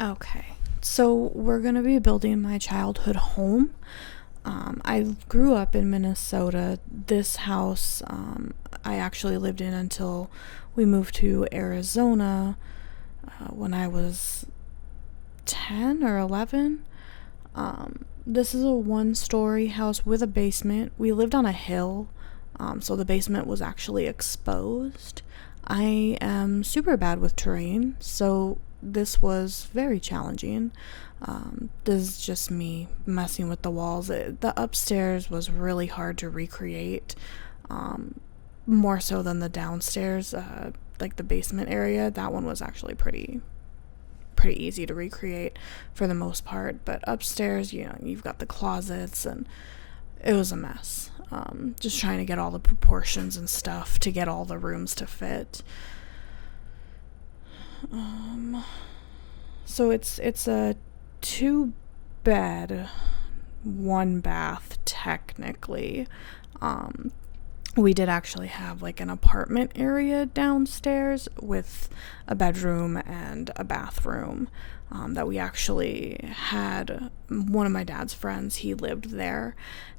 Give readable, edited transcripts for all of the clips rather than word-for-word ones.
Okay, so we're gonna be building my childhood home. I grew up in Minnesota. This house I actually lived in until we moved to Arizona when I was 10 or 11. This is a one-story house with a basement. We lived on a hill, so the basement was actually exposed. I am super bad with terrain, so this was very challenging. This is just me messing with the walls. The upstairs was really hard to recreate, more so than the downstairs, like the basement area. That one was actually pretty easy to recreate for the most part. But upstairs, you've got the closets, and it was a mess. Just trying to get all the proportions and stuff to get all the rooms to fit. So it's a 2 bed, 1 bath technically. We did actually have like an apartment area downstairs with a bedroom and a bathroom, that we actually had. One of my dad's friends, he lived there,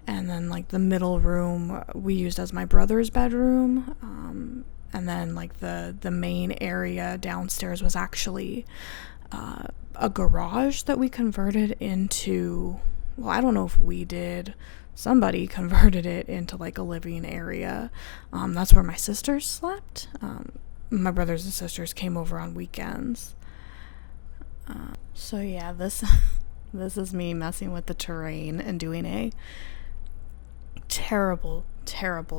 and then like the middle room we used as my brother's bedroom, and then like the main area downstairs was actually a garage that we converted into, well, I don't know if we did, somebody converted it into like a living area. That's where my sisters slept. My brothers and sisters came over on weekends. So yeah, this this is me messing with the terrain and doing a terrible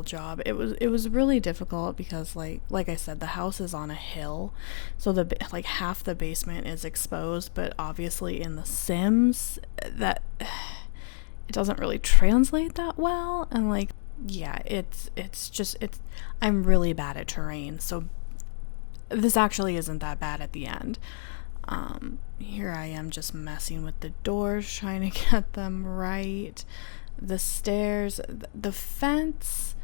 job. It was really difficult because like I said, the house is on a hill, so the like half the basement is exposed, but obviously in the Sims that it doesn't really translate that well. And like, yeah, it's I'm really bad at terrain, so this actually isn't that bad at the end. Here I am just messing with the doors, trying to get them right. The stairs, the fence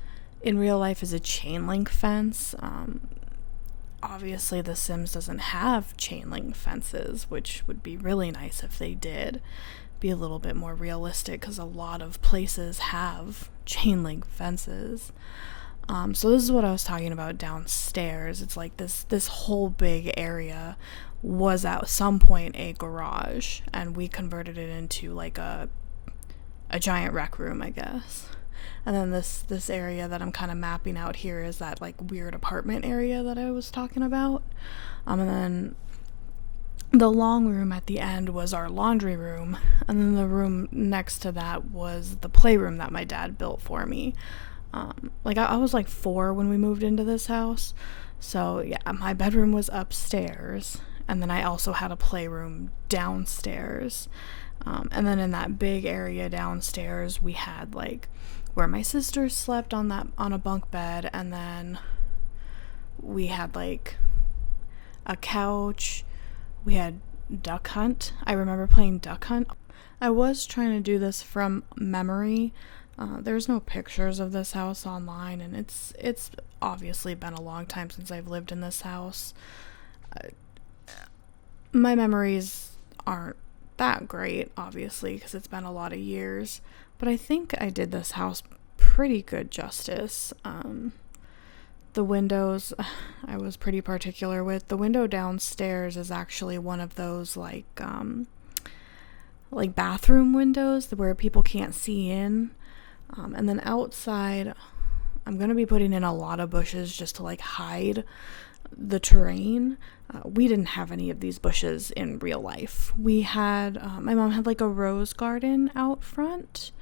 in real life is a chain link fence. Obviously, The Sims doesn't have chain link fences, which would be really nice if they did. Be a little bit more realistic because a lot of places have chain link fences. So this is what I was talking about downstairs. It's like this whole big area was at some point a garage, and we converted it into like a giant rec room, I guess. And then this area that I'm kind of mapping out here is that like weird apartment area that I was talking about. And then the long room at the end was our laundry room, and then the room next to that was the playroom that my dad built for me. Like I was like 4 when we moved into this house, so yeah, my bedroom was upstairs, and then I also had a playroom downstairs. And then in that big area downstairs, we had like where my sisters slept on a bunk bed, and then we had like a couch. We had Duck Hunt. I remember playing Duck Hunt. I was trying to do this from memory. There's no pictures of this house online, and it's obviously been a long time since I've lived in this house. My memories aren't that great, obviously, because it's been a lot of years, but I think I did this house pretty good justice. The windows, I was pretty particular with. The window downstairs is actually one of those like bathroom windows where people can't see in. And then outside, I'm going to be putting in a lot of bushes just to like hide the terrain. We didn't have any of these bushes in real life. We had, my mom had like a rose garden out front,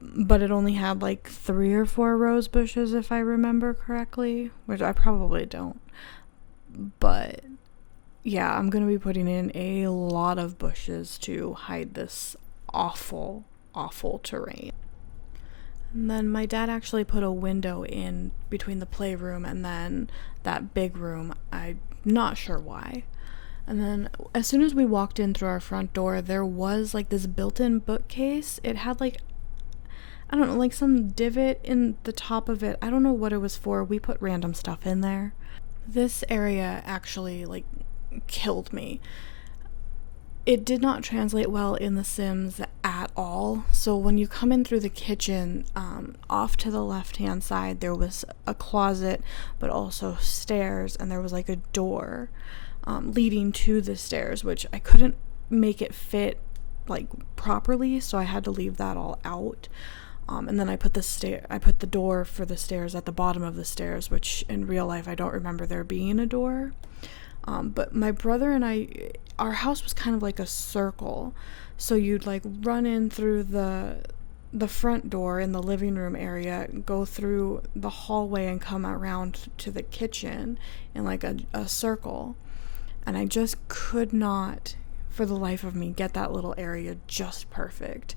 but it only had like 3 or 4 rose bushes, if I remember correctly, which I probably don't. But yeah, I'm going to be putting in a lot of bushes to hide this awful terrain. And then my dad actually put a window in between the playroom and then that big room. I'm not sure why. And then as soon as we walked in through our front door, there was like this built-in bookcase. It had like, I don't know, like some divot in the top of it. I don't know what it was for. We put random stuff in there. This area actually like killed me. it did not translate well in The Sims at all. So when you come in through the kitchen, off to the left-hand side, there was a closet, but also stairs, and there was like a door leading to the stairs, which I couldn't make it fit like properly, so I had to leave that all out. And then I put the door for the stairs at the bottom of the stairs, which in real life I don't remember there being a door. But my brother and I, our house was kind of like a circle. So you'd like run in through the front door in the living room area, go through the hallway and come around to the kitchen in like a circle. And I just could not, for the life of me, get that little area just perfect.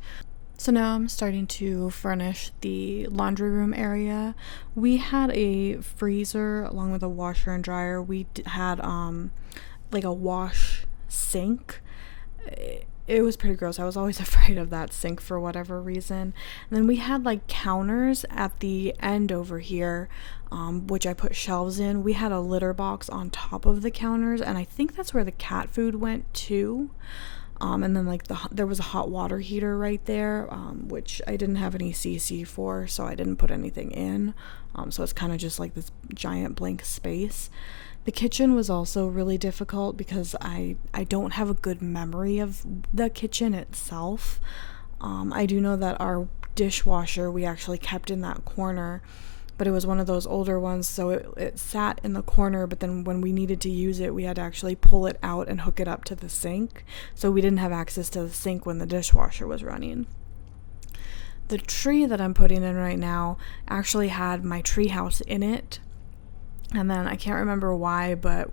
So now I'm starting to furnish the laundry room area. We had a freezer along with a washer and dryer. We had like a wash sink. It was pretty gross. I was always afraid of that sink for whatever reason. And then we had like counters at the end over here, which I put shelves in. We had a litter box on top of the counters, and I think that's where the cat food went too. And then like there was a hot water heater right there, which I didn't have any CC for, so I didn't put anything in. So it's kind of just like this giant blank space. The kitchen was also really difficult because I don't have a good memory of the kitchen itself. I do know that our dishwasher we actually kept in that corner, but it was one of those older ones, so it sat in the corner, but then when we needed to use it, we had to actually pull it out and hook it up to the sink, so we didn't have access to the sink when the dishwasher was running. The tree that I'm putting in right now actually had my tree house in it, and then I can't remember why, but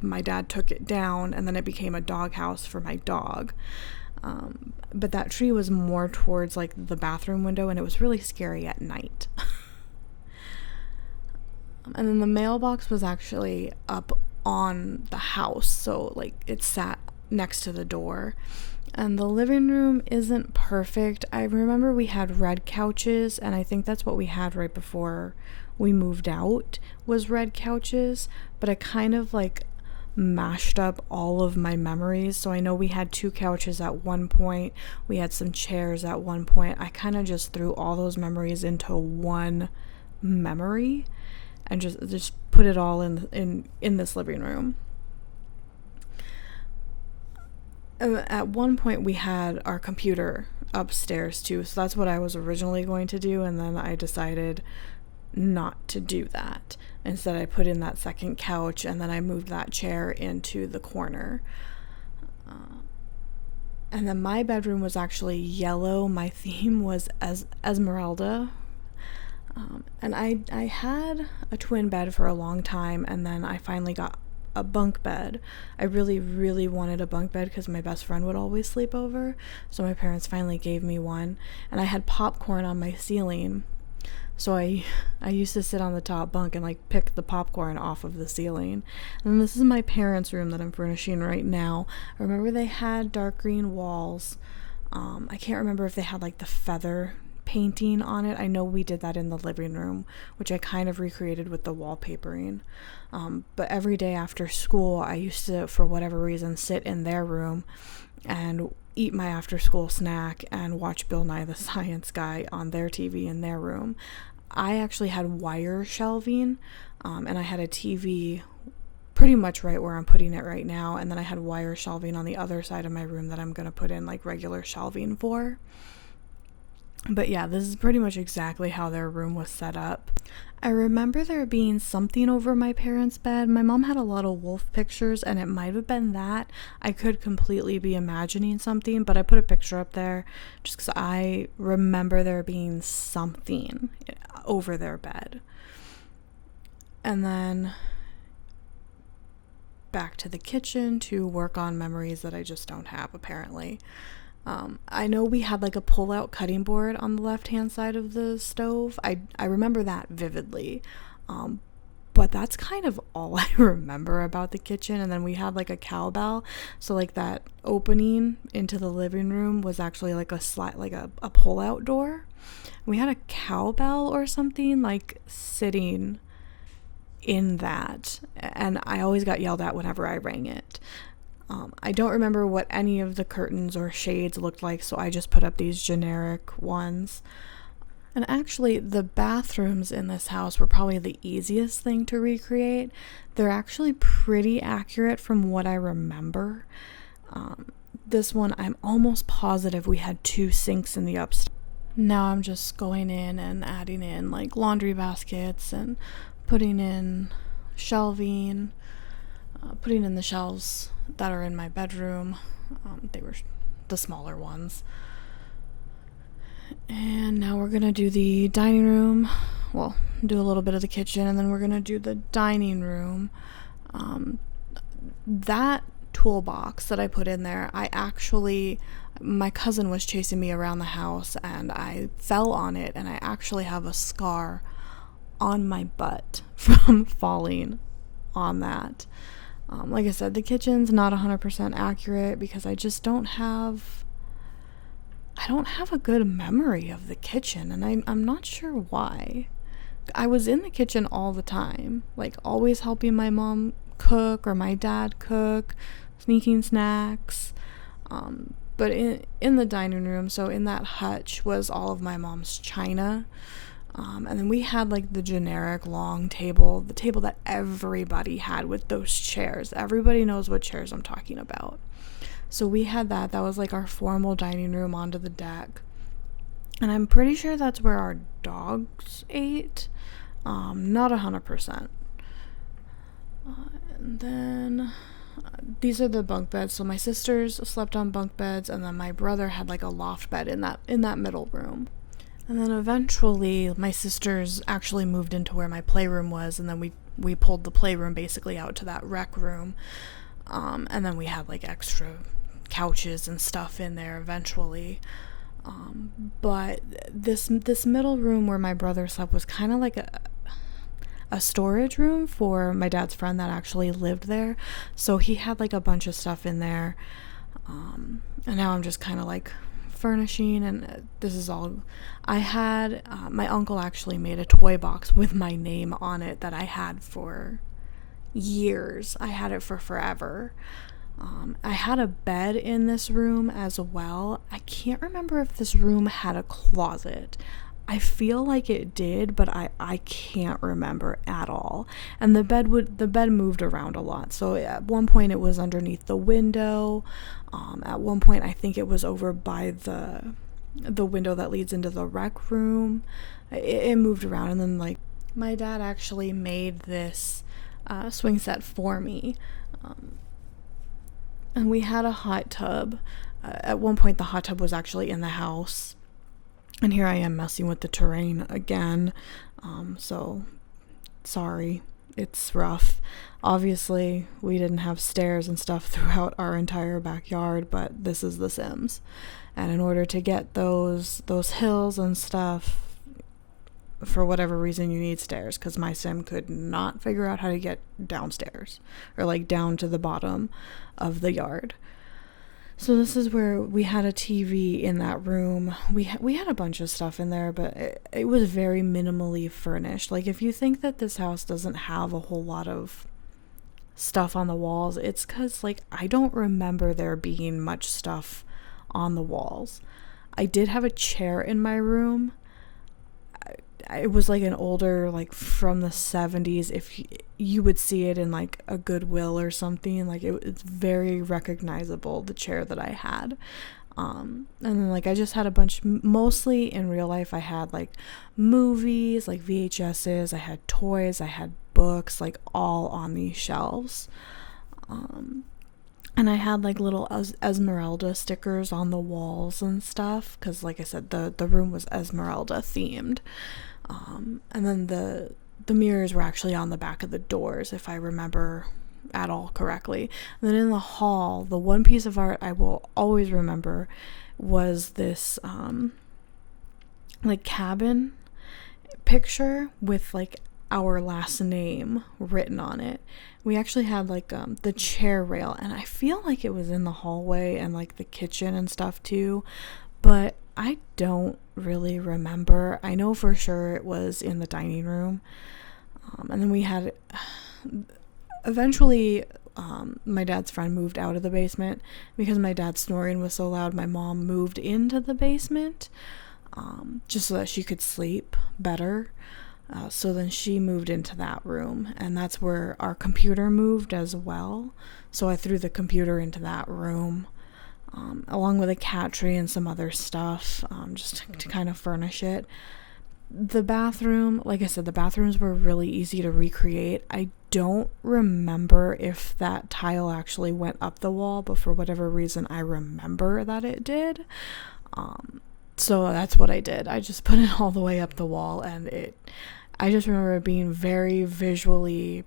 my dad took it down, and then it became a dog house for my dog. But that tree was more towards like the bathroom window, and it was really scary at night. And then the mailbox was actually up on the house, so like it sat next to the door. And the living room isn't perfect. I remember we had red couches, and I think that's what we had right before we moved out, was red couches, but I kind of like mashed up all of my memories. So I know we had 2 couches at one point, we had some chairs at one point. I kind of just threw all those memories into one memory and just put it all in this living room. At one point we had our computer upstairs too, so that's what I was originally going to do, and then I decided not to do that. Instead I put in that second couch, and then I moved that chair into the corner. And then my bedroom was actually yellow. My theme was Esmeralda. And I had a twin bed for a long time, and then I finally got a bunk bed. I really, really wanted a bunk bed because my best friend would always sleep over, so my parents finally gave me one, and I had popcorn on my ceiling, so I used to sit on the top bunk and like pick the popcorn off of the ceiling. And this is my parents' room that I'm furnishing right now. I remember they had dark green walls. I can't remember if they had like the feather painting on it. I know we did that in the living room, which I kind of recreated with the wallpapering. But every day after school, I used to, for whatever reason, sit in their room and eat my after school snack and watch Bill Nye the Science Guy on their TV in their room. I actually had wire shelving, and I had a TV pretty much right where I'm putting it right now, and then I had wire shelving on the other side of my room that I'm going to put in like regular shelving for. But yeah, this is pretty much exactly how their room was set up. I remember there being something over my parents' bed. My mom had a lot of wolf pictures, and it might have been that. I could completely be imagining something, but I put a picture up there just because I remember there being something over their bed. And then back to the kitchen to work on memories that I just don't have, apparently. I know we had like a pull-out cutting board on the left-hand side of the stove. I remember that vividly. But that's kind of all I remember about the kitchen. And then we had like a cowbell. So like that opening into the living room was actually like a pull-out door. We had a cowbell or something like sitting in that. And I always got yelled at whenever I rang it. I don't remember what any of the curtains or shades looked like, so I just put up these generic ones. And actually, the bathrooms in this house were probably the easiest thing to recreate. They're actually pretty accurate from what I remember. This one, I'm almost positive we had 2 sinks in the upstairs. Now I'm just going in and adding in like laundry baskets and putting in shelving, putting in the shelves that are in my bedroom. They were the smaller ones. And now we're gonna do the dining room. Well, do a little bit of the kitchen, and then we're gonna do the dining room. That toolbox that I put in there, my cousin was chasing me around the house and I fell on it, and I actually have a scar on my butt from falling on that. Like I said, the kitchen's not 100% accurate because I don't have a good memory of the kitchen, and I'm not sure why. I was in the kitchen all the time, like always helping my mom cook or my dad cook, sneaking snacks. But in the dining room, so in that hutch, was all of my mom's china. And then we had like the generic long table, the table that everybody had with those chairs. Everybody knows what chairs I'm talking about. So we had that. That was like our formal dining room onto the deck. And I'm pretty sure that's where our dogs ate. Not 100%. And then these are the bunk beds. So my sisters slept on bunk beds, and then my brother had like a loft bed in that middle room. And then eventually my sisters actually moved into where my playroom was, and then we pulled the playroom basically out to that rec room. And then we had like extra couches and stuff in there eventually. But this middle room where my brother slept was kind of like a storage room for my dad's friend that actually lived there. So he had like a bunch of stuff in there. And now I'm just kind of like furnishing, and this is all I had. My uncle actually made a toy box with my name on it that I had for years. I had it for forever. I had a bed in this room as well. I can't remember if this room had a closet. I feel like it did, but I can't remember at all. And the bed moved around a lot. So at one point it was underneath the window. At one point I think it was over by the window that leads into the rec room. It moved around, and then like my dad actually made this swing set for me. And we had a hot tub. At one point the hot tub was actually in the house. And here I am messing with the terrain again. So sorry, it's rough. Obviously, we didn't have stairs and stuff throughout our entire backyard, but this is The Sims. And in order to get those hills and stuff, for whatever reason, you need stairs, because my sim could not figure out how to get downstairs or like down to the bottom of the yard. So this is where we had a TV in that room. We had a bunch of stuff in there, but it was very minimally furnished. Like, if you think that this house doesn't have a whole lot of stuff on the walls, it's because like I don't remember there being much stuff on the walls. I did have a chair in my room. It was like an older, like from the 70s. If you would see it in like a Goodwill or something, like it's very recognizable, the chair that I had. And then like I just had a bunch, mostly in real life I had like movies, like VHSs, I had toys, I had books, like all on these shelves. And I had like little Esmeralda stickers on the walls and stuff, because like I said, the room was Esmeralda themed. And then the mirrors were actually on the back of the doors, if I remember at all correctly. And then in the hall, the one piece of art I will always remember was this like cabin picture with like our last name written on it. We actually had like the chair rail, and I feel like it was in the hallway and like the kitchen and stuff too, but I don't really remember. I know for sure it was in the dining room. And then we had eventually my dad's friend moved out of the basement. Because my dad's snoring was so loud, my mom moved into the basement just so that she could sleep better. So then she moved into that room, and that's where our computer moved as well. So I threw the computer into that room, along with a cat tree and some other stuff, just to kind of furnish it. The bathroom, like I said, the bathrooms were really easy to recreate. I don't remember if that tile actually went up the wall, but for whatever reason, I remember that it did. So that's what I did. I just put it all the way up the wall, and I just remember it being very visually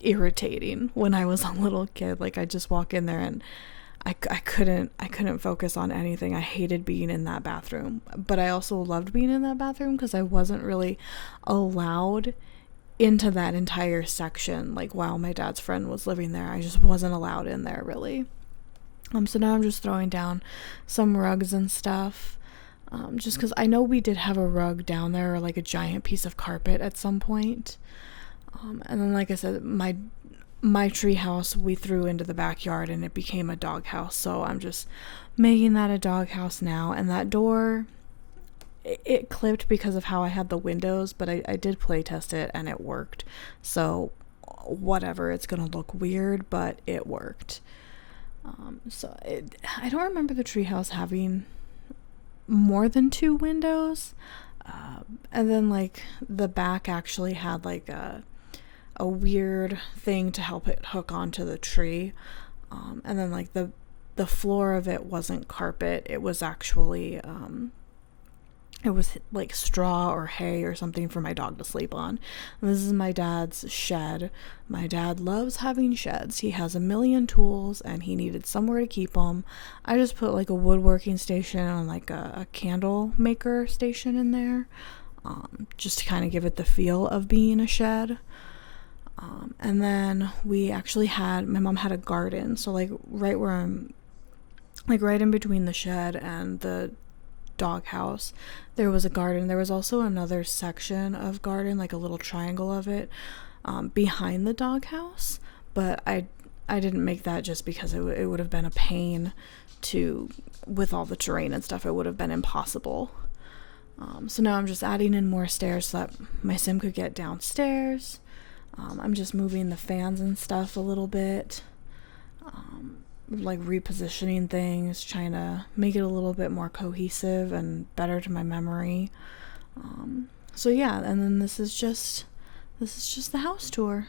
irritating when I was a little kid. Like, I just walk in there and I couldn't focus on anything. I hated being in that bathroom, but I also loved being in that bathroom because I wasn't really allowed into that entire section. Like, while my dad's friend was living there, I just wasn't allowed in there really. So now I'm just throwing down some rugs and stuff. Just because I know we did have a rug down there, or like a giant piece of carpet at some point. And then, like I said, my tree house we threw into the backyard, and it became a dog house. So I'm just making that a dog house now. And that door, it clipped because of how I had the windows, but I did play test it and it worked. So whatever, it's gonna look weird, but it worked. I don't remember the treehouse having more than 2 windows, and then like the back actually had like a weird thing to help it hook onto the tree, and then like the floor of it wasn't carpet, it was actually it was like straw or hay or something for my dog to sleep on. And this is my dad's shed. My dad loves having sheds. He has a million tools and he needed somewhere to keep them. I just put like a woodworking station and like a candle maker station in there, just to kind of give it the feel of being a shed. And then my mom had a garden. So like right where I'm, like right in between the shed and the doghouse, there was a garden. There was also another section of garden, like a little triangle of it, behind the doghouse, but I didn't make that just because it would have been a pain with all the terrain and stuff. It would have been impossible. So now I'm just adding in more stairs so that my sim could get downstairs. I'm just moving the fans and stuff a little bit, like repositioning things, trying to make it a little bit more cohesive and better to my memory. So yeah, and then this is just the house tour.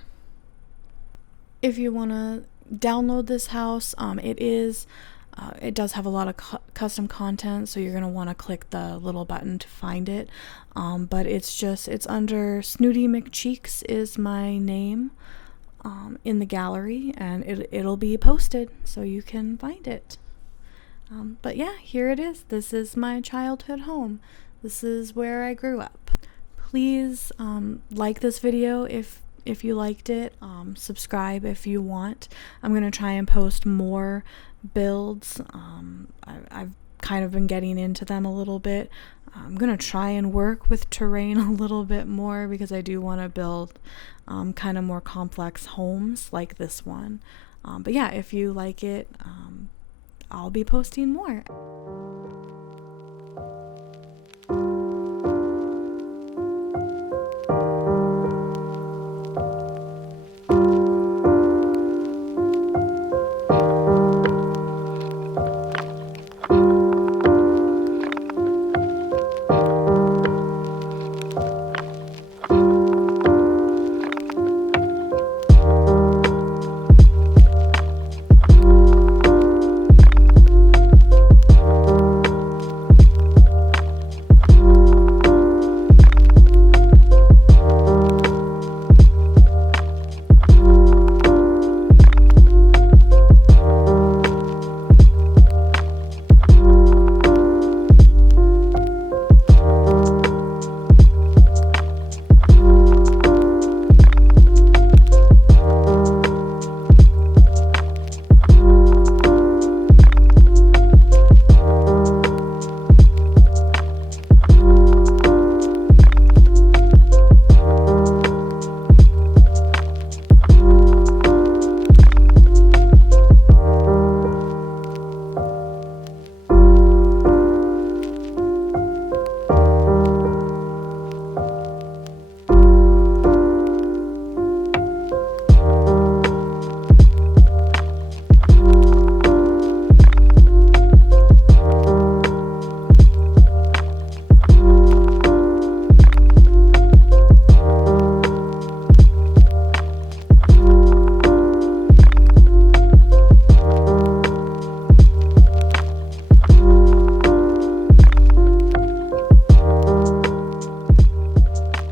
If you want to download this house, it does have a lot of custom content, so you're going to want to click the little button to find it. But it's under Snooty McCheeks is my name in the gallery, and it'll be posted so you can find it. But yeah, here it is. This is my childhood home. This is where I grew up. Please like this video if you liked it. Subscribe if you want. I'm going to try and post more builds. I've kind of been getting into them a little bit. I'm going to try and work with terrain a little bit more because I do want to build kind of more complex homes like this one. But yeah, if you like it, I'll be posting more.